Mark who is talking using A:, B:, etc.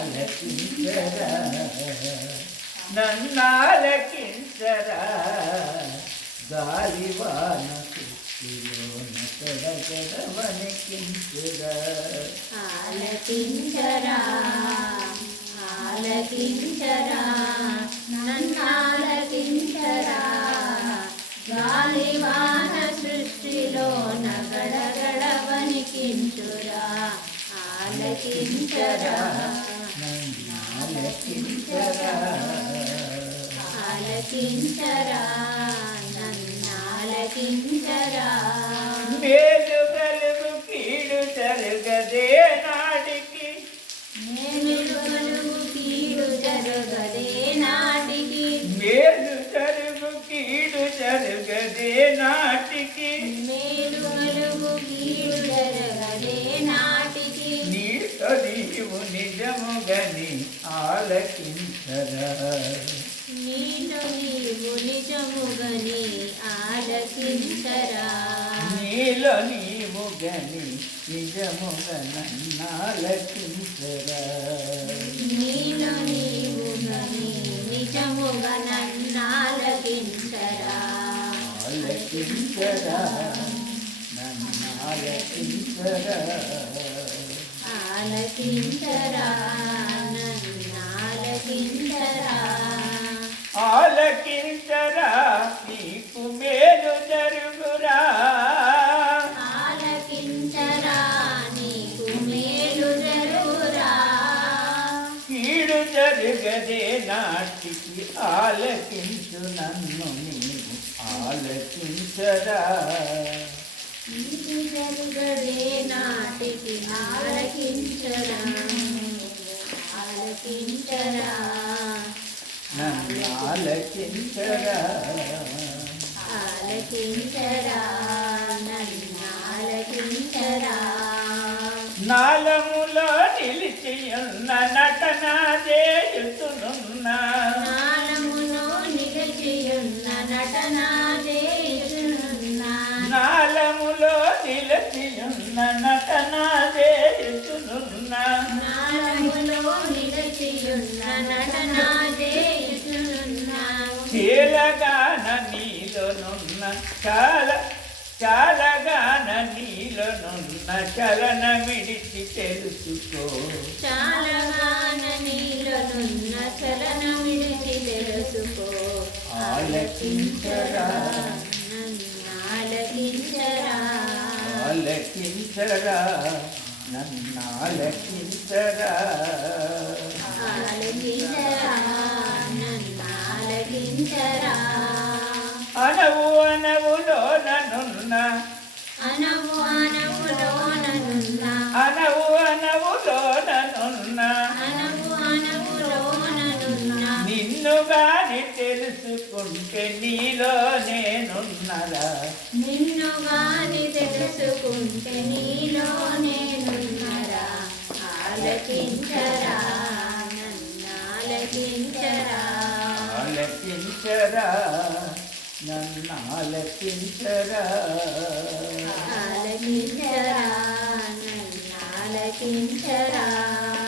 A: ఆలకించరా నన్నాలకించరా గాలివాన సృష్టిలోన కడగడ
B: ఆలకించరా ఆలకించరా నన్నాలకించరా ఆలకించరా
A: నన్నాలకించరా
B: ఆలకించరా నన్నాలకించరా
A: మేలు గలుగు కీడు జరుగదే నాడికి
B: మేలు కలుగు కీడు జరగదే నాటికి.
A: మేలు జరుగు కీడు జరుగదే నాటికి.
B: నీలో నీవు నిజముగని ఆలకించరా.
A: నీలో నీవు గని నిజముగనన్నాలకించరా
B: నీలో నీవు గని నిజముగా
A: ఆలకించరా నన్నాలకించరా
B: ఆలకించరా.
A: జరుగదే నాటికి ఆలకించు నన్ను నీవు ఆలకించరా.
B: జరుగదే నాటికి ఆలకించరా. ఆలకించరా.
A: నన్ను ఆలకించరా. నాలములో నిలిచియున్న నటన చేయుతునున్న
B: నాలములో నిలిచియున్న నటన చేయుచున్న
A: నాలములో నిలిచియున్న నటన చేయుతునున్న
B: నాలములో నిలిచియున్న నటన చేయుచున్న
A: చీలగాన నీలోనున్న చాలా చాలగాన నీలోనున్న చలన మిడిచి తెలుసుకో.
B: చాలగాన నీలనున్న చలన విడిచి తెలుసుకో.
A: ఆలకించరా.
B: నన్నాలకించరా.
A: ఆలకించరా. నన్నాలకించరా. నన్నున్న
B: అనవు అనవులోననున్న
A: అనవు అనవులో నన్నున్న
B: అనవు అనవులోననున్న
A: నిన్ను గాని తెలుసుకుంటే నీలో నేనున్నరా
B: నిన్ను గాని తెలుసుకుంటే నీలో నేనున్నరా ఆలకించరా నన్నాలకించరా
A: ఆలకించరా. నన్నాలకించరా
B: ఆలకించరా? నన్నాలకించరా
A: సద్గురునాథ భగవాన్